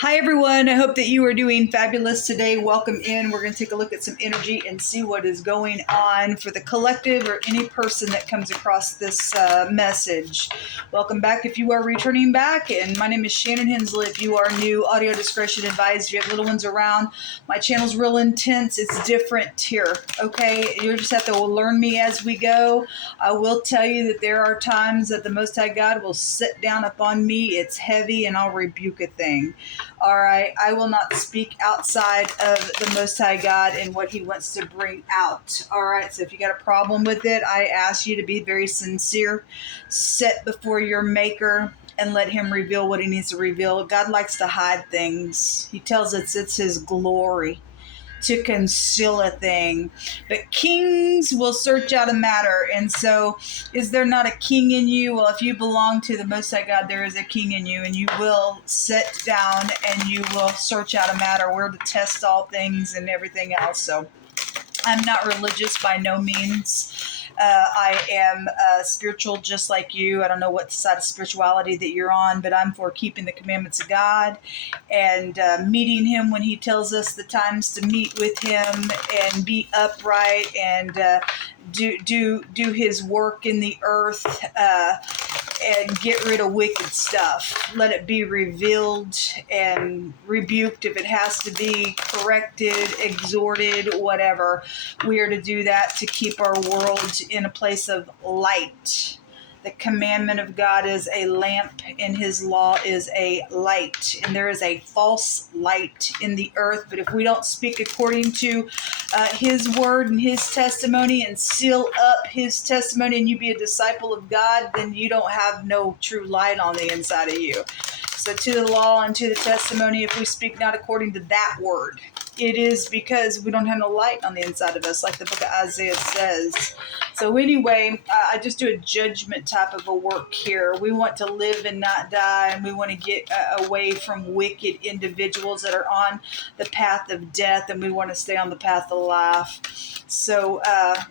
Hi, everyone. I hope that you are doing fabulous today. Welcome in. We're going to take a look at some energy and see what is going on for the collective or any person that comes across this message. Welcome back if you are returning back. And my name is Shannon Hensley. If you are new, audio discretion advised. If you have little ones around, my channel's real intense. It's different here. Okay. You just have to learn me as we go. I will tell you that there are times that the Most High God will sit down upon me. It's heavy and I'll rebuke a thing. All right, I will not speak outside of the Most High God and what He wants to bring out. All right, so if you got a problem with it, I ask you to be very sincere. Sit before your Maker and let Him reveal what He needs to reveal. God likes to hide things. He tells us it's His glory to conceal a thing, but kings will search out a matter. And so is there not a king in you? Well, if you belong to the Most High God, there is a king in you, and you will sit down and you will search out a matter. We're to test all things and everything else. So I'm not religious by no means. I am spiritual just like you. I don't know what side of spirituality that you're on, but I'm for keeping the commandments of God and meeting Him when He tells us the times to meet with Him and be upright and do His work in the earth and get rid of wicked stuff. Let it be revealed and rebuked if it has to be, corrected, exhorted, whatever. We are to do that to keep our world in a place of light. The commandment of God is a lamp, and His law is a light. And there is a false light in the earth. But if we don't speak according to His word and His testimony and seal up His testimony, and you be a disciple of God, then you don't have no true light on the inside of you. So to the law and to the testimony, if we speak not according to that word, it is because we don't have no light on the inside of us, like the book of Isaiah says. So anyway, I just do a judgment type of a work here. We want to live and not die, and we want to get away from wicked individuals that are on the path of death, and we want to stay on the path of life. So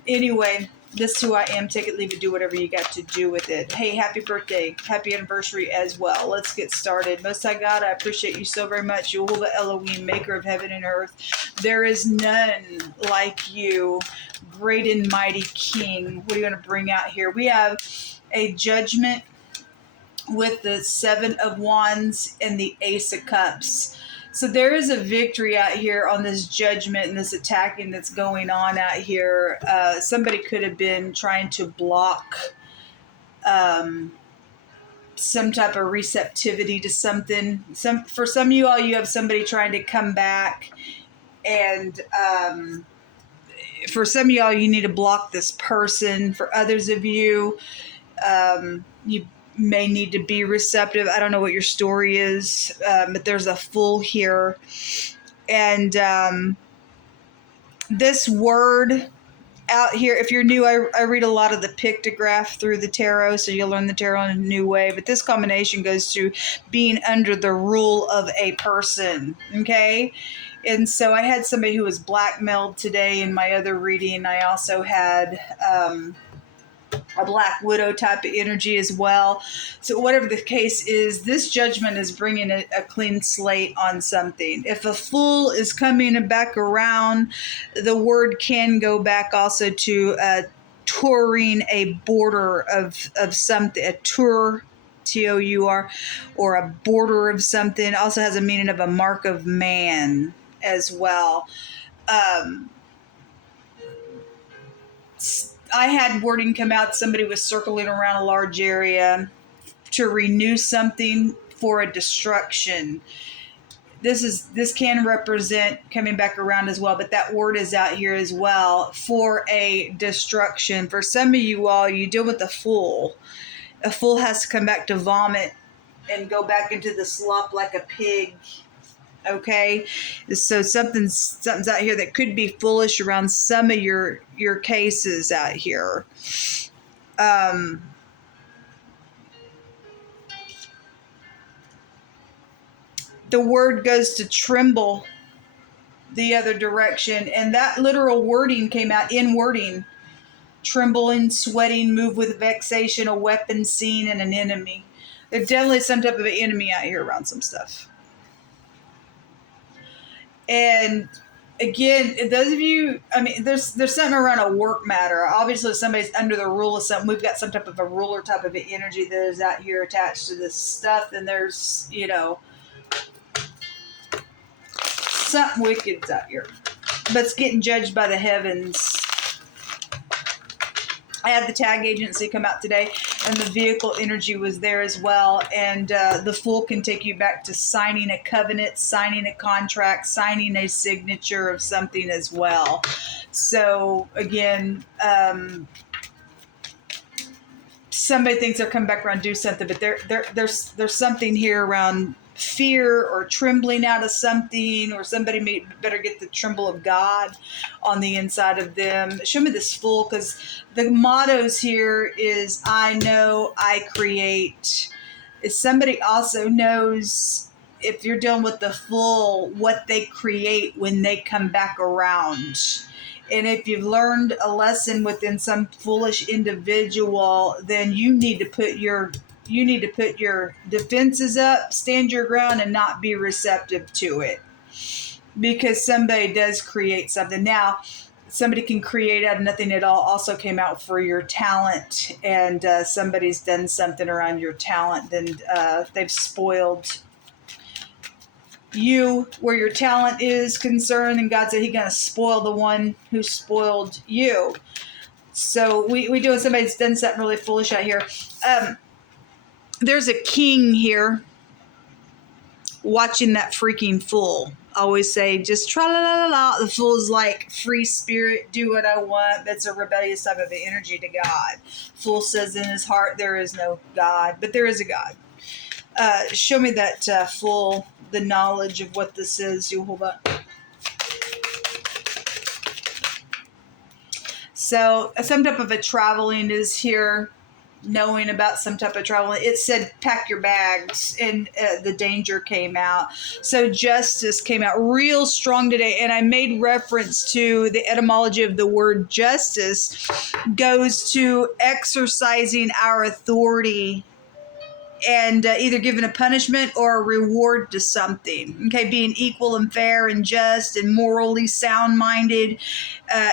anyway, this is who I am. Take it, leave it, do whatever you got to do with it. Hey, happy birthday. Happy anniversary as well. Let's get started. Most High God, I appreciate you so very much. Jehovah Elohim, maker of heaven and earth. There is none like you, great and mighty King. What are you going to bring out here? We have a judgment with the Seven of Wands and the Ace of Cups. So there is a victory out here on this judgment and this attacking that's going on out here. Somebody could have been trying to block some type of receptivity to something. For some of you all, you have somebody trying to come back. And for some of y'all, you need to block this person. For others of you, you may need to be receptive. I don't know what your story is, but there's a Fool here. And this word out here, if you're new, I read a lot of the pictograph through the tarot, so you'll learn the tarot in a new way. But this combination goes to being under the rule of a person, okay? And so I had somebody who was blackmailed today in my other reading. I also had a Black Widow type of energy as well. So whatever the case is, this judgment is bringing a clean slate on something. If a fool is coming back around, the word can go back also to touring a border of something, a tour, T-O-U-R, or a border of something. Also has a meaning of a mark of man as well. I had wording come out. Somebody was circling around a large area to renew something for a destruction. This can represent coming back around as well, but that word is out here as well for a destruction. For some of you all, you deal with a fool. A fool has to come back to vomit and go back into the slump like a pig. Okay, so something's out here that could be foolish around some of your cases out here. The word goes to tremble the other direction, and that literal wording came out in wording. Trembling, sweating, move with vexation, a weapon seen, and an enemy. There's definitely some type of an enemy out here around some stuff. And again, those of you, I mean, there's something around a work matter. Obviously, if somebody's under the rule of something, we've got some type of a ruler type of energy that is out here attached to this stuff. And there's, something wicked's out here. But it's getting judged by the heavens. I had the tag agency come out today, and the vehicle energy was there as well. And the Fool can take you back to signing a covenant, signing a contract, signing a signature of something as well. So again, somebody thinks they're coming back around to do something, but there's something here around fear or trembling out of something, or somebody may better get the tremble of God on the inside of them. Show me this Fool, because the mottos here is I know, I create. If somebody also knows, if you're dealing with the Fool, what they create when they come back around. And if you've learned a lesson within some foolish individual, then you need to put your defenses up, stand your ground, and not be receptive to it. Because somebody does create something. Now, somebody can create out of nothing at all also came out for your talent, and somebody's done something around your talent, then they've spoiled you where your talent is concerned, and God said He's going to spoil the one who spoiled you. So we doing, somebody's done something really foolish out here. There's a king here watching that freaking Fool. I always say, just tra la la la la. The Fool's like free spirit, do what I want. That's a rebellious type of energy to God. Fool says in his heart there is no God, but there is a God. Show me that Fool, the knowledge of what this is. You hold up. So some type of a traveling is here, knowing about some type of traveling. It said pack your bags, and the danger came out. So justice came out real strong today, and I made reference to the etymology of the word justice goes to exercising our authority and either giving a punishment or a reward to something. Okay, being equal and fair and just and morally sound-minded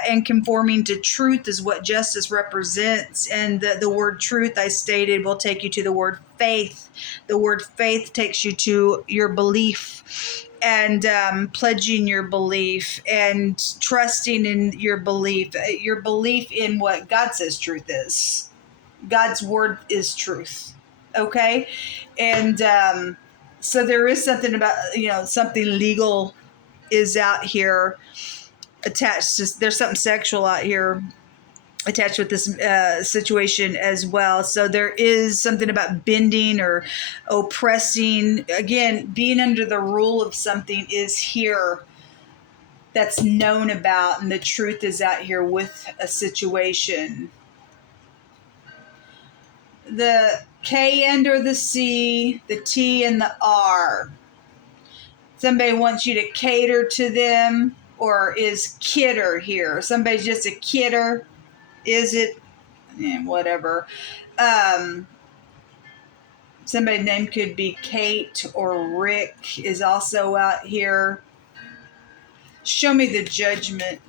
and conforming to truth is what justice represents. And the word truth, I stated, will take you to the word faith. The word faith takes you to your belief, and pledging your belief and trusting in your belief in what God says truth is. God's word is truth. Okay. And so there is something about, something legal is out here attached to, there's something sexual out here attached with this situation as well. So there is something about bending or oppressing. Again, being under the rule of something is here, that's known about, and the truth is out here with a situation. The K under the C, the T and the R. Somebody wants you to cater to them, or is kidder here? Somebody's just a kidder. Is it? Whatever. Somebody's name could be Kate or Rick is also out here. Show me the Judgment.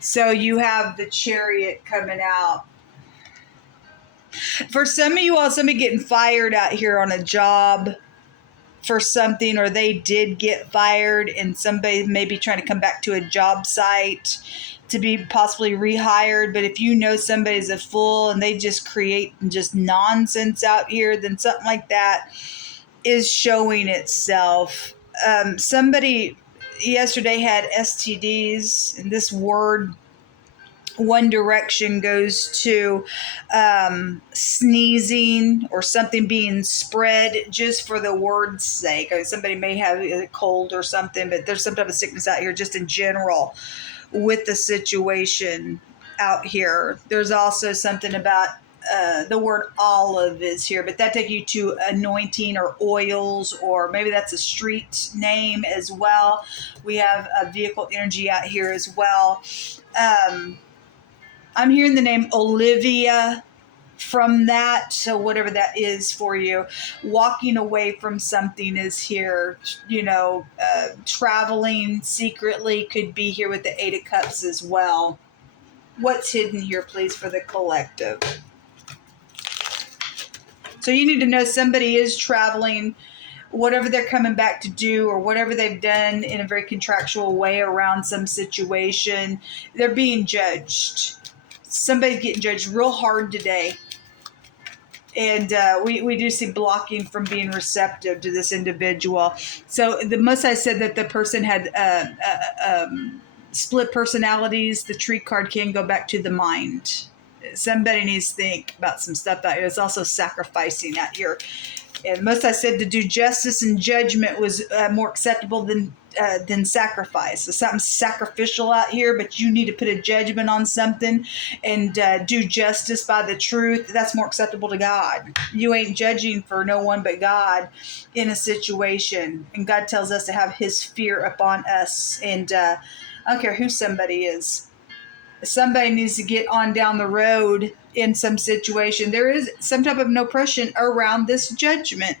So you have the Chariot coming out. For some of you all, somebody getting fired out here on a job for something, or they did get fired, and somebody may be trying to come back to a job site to be possibly rehired. But if you know somebody's a fool and they just create just nonsense out here, then something like that is showing itself. Somebody yesterday had STDs, and this word One Direction goes to sneezing or something being spread just for the word's sake. I mean, somebody may have a cold or something, but there's some type of sickness out here just in general with the situation out here. There's also something about the word olive is here, but that takes you to anointing or oils, or maybe that's a street name as well. We have a vehicle energy out here as well. I'm hearing the name Olivia. from that. So whatever that is for you, walking away from something is here. Traveling secretly could be here with the 8 of Cups as well. What's hidden here, please, for the collective? So you need to know somebody is traveling, whatever they're coming back to do or whatever they've done in a very contractual way around some situation, they're being judged. Somebody's getting judged real hard today. And we do see blocking from being receptive to this individual. So the most I said that the person had split personalities, the tree card can go back to the mind. Somebody needs to think about some stuff out here. It's also sacrificing out here. And most I said to do justice and judgment was more acceptable than sacrifice. So something sacrificial out here, but you need to put a judgment on something and do justice by the truth. That's more acceptable to God. You ain't judging for no one but God in a situation. And God tells us to have his fear upon us. And I don't care who somebody is. Somebody needs to get on down the road in some situation. There is some type of oppression around this judgment.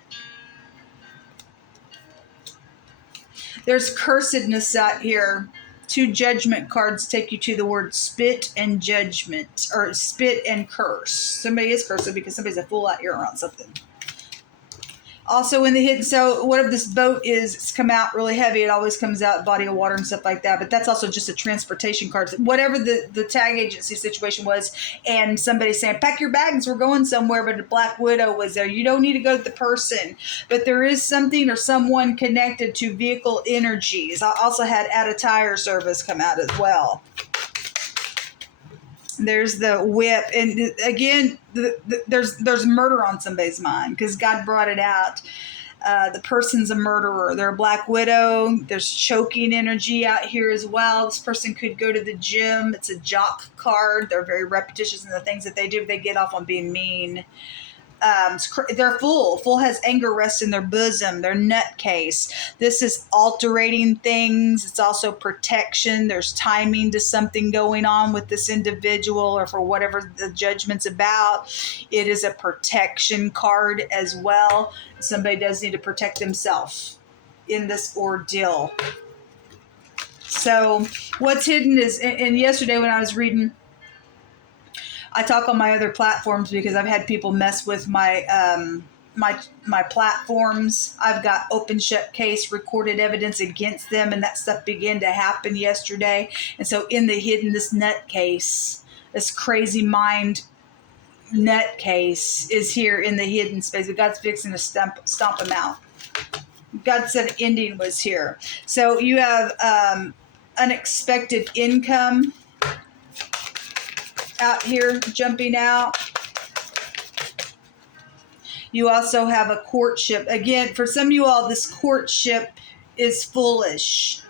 There's cursedness out here. 2 judgment cards take you to the word spit and judgment, or spit and curse. Somebody is cursed because somebody's a fool out here around something. Also in the hidden, so what if this boat is, it's come out really heavy, it always comes out body of water and stuff like that, but that's also just a transportation card. Whatever the tag agency situation was, and somebody's saying, pack your bags, we're going somewhere, but a Black Widow was there. You don't need to go to the person, but there is something or someone connected to vehicle energies. I also had at a tire service come out as well. There's the whip, and again, there's murder on somebody's mind because God brought it out. The person's a murderer. They're a Black Widow. There's choking energy out here as well. This person could go to the gym. It's a jock card. They're very repetitious in the things that they do. They get off on being mean. They're full. Full has anger rests in their bosom, their nutcase. This is altering things. It's also protection. There's timing to something going on with this individual or for whatever the judgment's about. It is a protection card as well. Somebody does need to protect themselves in this ordeal. So what's hidden is, and yesterday when I was reading, I talk on my other platforms because I've had people mess with my my platforms. I've got open shut case recorded evidence against them, and that stuff began to happen yesterday. And so in the hidden, this nutcase, this crazy mind nutcase is here in the hidden space. But God's fixing to stomp him out. God said ending was here. So you have unexpected income out here jumping out. You also have a courtship. Again, for some of you all, this courtship is foolish.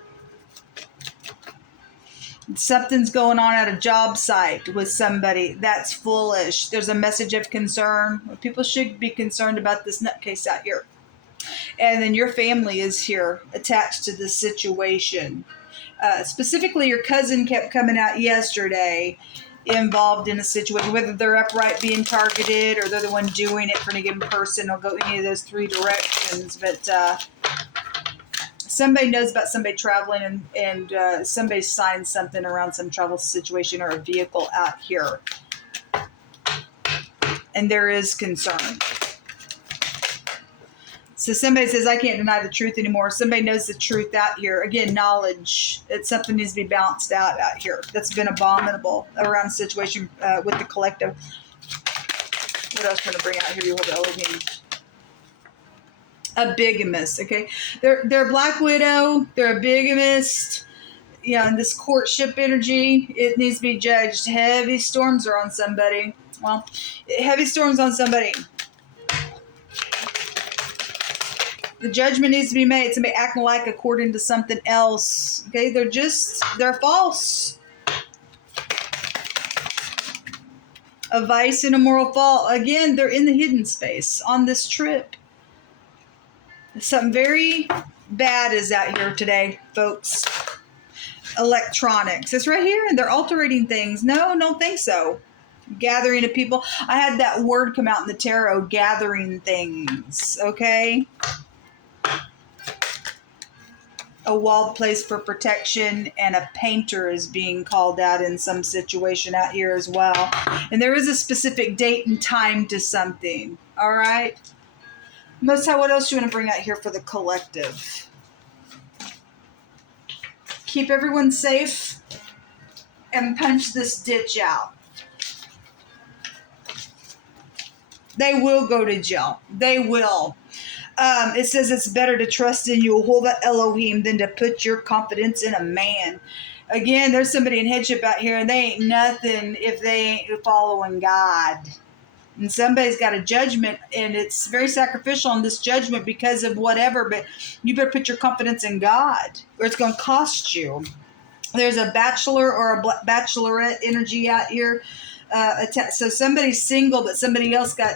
Something's going on at a job site with somebody. That's foolish. There's a message of concern. People should be concerned about this nutcase out here. And then your family is here attached to this situation. Specifically, your cousin kept coming out yesterday involved in a situation, whether they're upright being targeted or they're the one doing it for a given person. I'll go any of those 3 directions. But somebody knows about somebody traveling and somebody signed something around some travel situation or a vehicle out here. And there is concern. So somebody says, I can't deny the truth anymore. Somebody knows the truth out here. Again, knowledge. It's something needs to be balanced out here. That's been abominable around a situation with the collective. What else can I bring out here? You hold it. A bigamist, okay? They're Black Widow. They're a bigamist. Yeah, and this courtship energy, it needs to be judged. Heavy storms are on somebody. Well, heavy storms on somebody. The judgment needs to be made. Somebody acting like according to something else. Okay, they're false. A vice and a moral fault. Again, they're in the hidden space on this trip. Something very bad is out here today, folks. Electronics. It's right here, and they're altering things. No, don't think so. Gathering of people. I had that word come out in the tarot, gathering things, okay? A walled place for protection, and a painter is being called out in some situation out here as well. And there is a specific date and time to something, all right? Most High, what else do you want to bring out here for the collective? Keep everyone safe and punch this ditch out. They will go to jail. They will. It says it's better to trust in Yehovah Elohim than to put your confidence in a man. Again, there's somebody in headship out here, and they ain't nothing if they ain't following God. And somebody's got a judgment, and it's very sacrificial on this judgment because of whatever, but you better put your confidence in God, or it's going to cost you. There's a bachelor or a bachelorette energy out here. So somebody's single, but somebody else got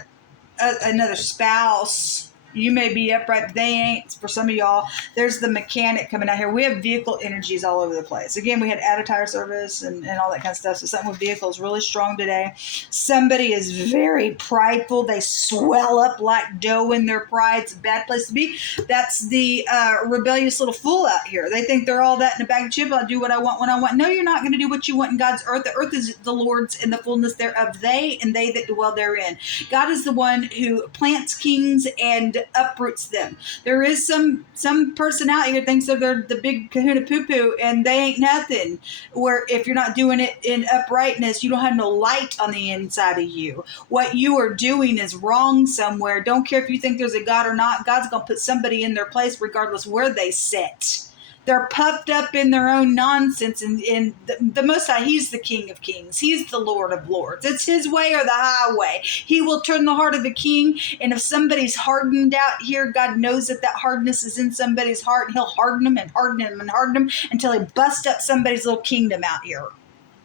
another spouse. You may be upright, but they ain't. For some of y'all, there's the mechanic coming out here. We have vehicle energies all over the place. Again, we had add a tire service and all that kind of stuff. So something with vehicles really strong today. Somebody is very prideful. They swell up like dough in their pride. It's a bad place to be. That's the rebellious little fool out here. They think they're all that in a bag of chips. I'll do what I want when I want. No, you're not going to do what you want in God's earth. The earth is the Lord's and the fullness thereof. They and they that dwell therein. God is the one who plants kings and uproots them. There is some person out here thinks that they're the big kahuna poo-poo, and they ain't nothing. Where if you're not doing it in uprightness, you don't have no light on the inside of you. What you are doing is wrong somewhere. Don't care if you think there's a God or not. God's going to put somebody in their place regardless where they sit. They're puffed up in their own nonsense, and the Most High, He's the King of Kings. He's the Lord of Lords. It's His way or the highway. He will turn the heart of the king, and if somebody's hardened out here, God knows that hardness is in somebody's heart, and He'll harden them and harden them and harden them until He busts up somebody's little kingdom out here.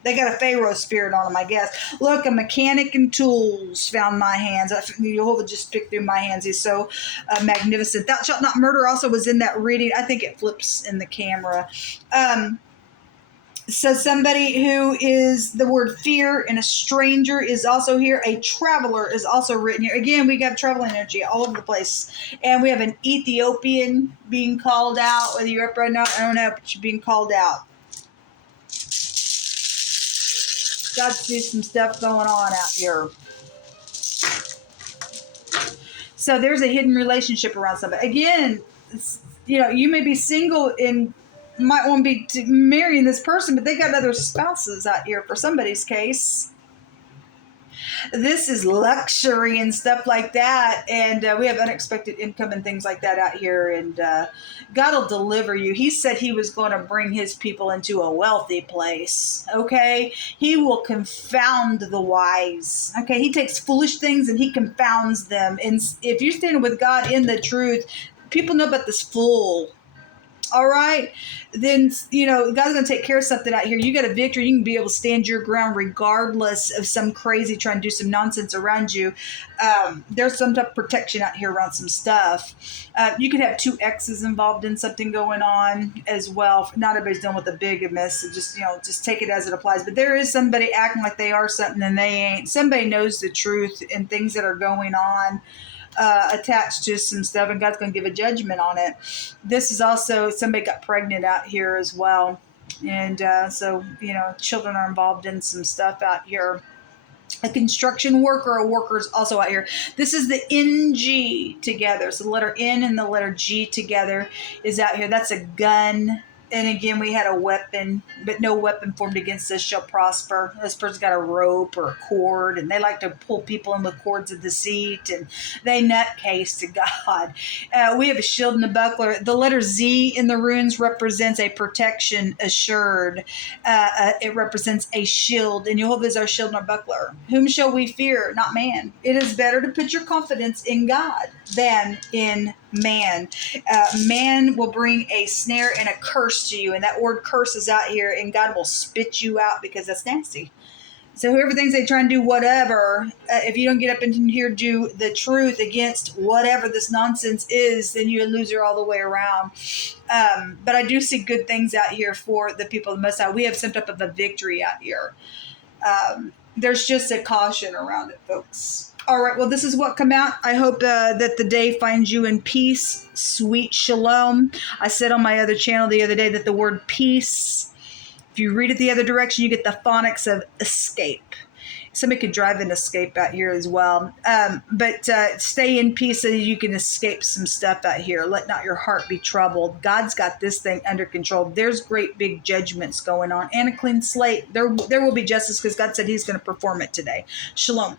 They got a Pharaoh spirit on them, I guess. Look, a mechanic and tools found my hands. Jehovah just picked through my hands. He's so magnificent. Thou shalt not murder also was in that reading. I think it flips in the camera. So somebody who is the word fear, and a stranger is also here. A traveler is also written here. Again, we got traveling energy all over the place. And we have an Ethiopian being called out. Whether you're up right now, I don't know, but you're being called out. Got to see some stuff going on out here. So there's a hidden relationship around somebody. Again, you may be single and might want to be marrying this person, but they got other spouses out here for somebody's case. This is luxury and stuff like that, and we have unexpected income and things like that out here, and God will deliver you. He said He was going to bring His people into a wealthy place, okay? He will confound the wise, okay? He takes foolish things and He confounds them, and if you're standing with God in the truth, people know about this fool. All right, then, God's going to take care of something out here. You got a victory. You can be able to stand your ground regardless of some crazy trying to do some nonsense around you. There's some type of protection out here around some stuff. You could have two exes involved in something going on as well. Not everybody's dealing with a bigamist, so just take it as it applies. But there is somebody acting like they are something and they ain't. Somebody knows the truth and things that are going on. Attached to some stuff, and God's going to give a judgment on it. This is also somebody got pregnant out here as well, and so children are involved in some stuff out here. A construction worker, a worker is also out here. This is the NG together, so the letter N and the letter G together is out here. That's a gun. And again, we had a weapon, but no weapon formed against us shall prosper. This person's got a rope or a cord, and they like to pull people in with cords of deceit, and they nutcase to God. We have a shield and a buckler. The letter Z in the runes represents a protection assured. It represents a shield, and Jehovah is our shield and our buckler. Whom shall we fear? Not man. It is better to put your confidence in God than in man. Man will bring a snare and a curse to you, and that word curse is out here, and God will spit you out because that's nasty. So whoever thinks they try and do whatever, if you don't get up in here do the truth against whatever this nonsense is, then you're a loser all the way around. But I do see good things out here for the people of the Most High. We have some type of a victory out here. there's just a caution around it, folks. All right, well, this is what come out. I hope that the day finds you in peace, sweet shalom. I said on my other channel the other day that the word peace, if you read it the other direction, you get the phonics of escape. Somebody could drive an escape out here as well. But stay in peace so you can escape some stuff out here. Let not your heart be troubled. God's got this thing under control. There's great big judgments going on and a clean slate. There will be justice because God said he's going to perform it today. Shalom.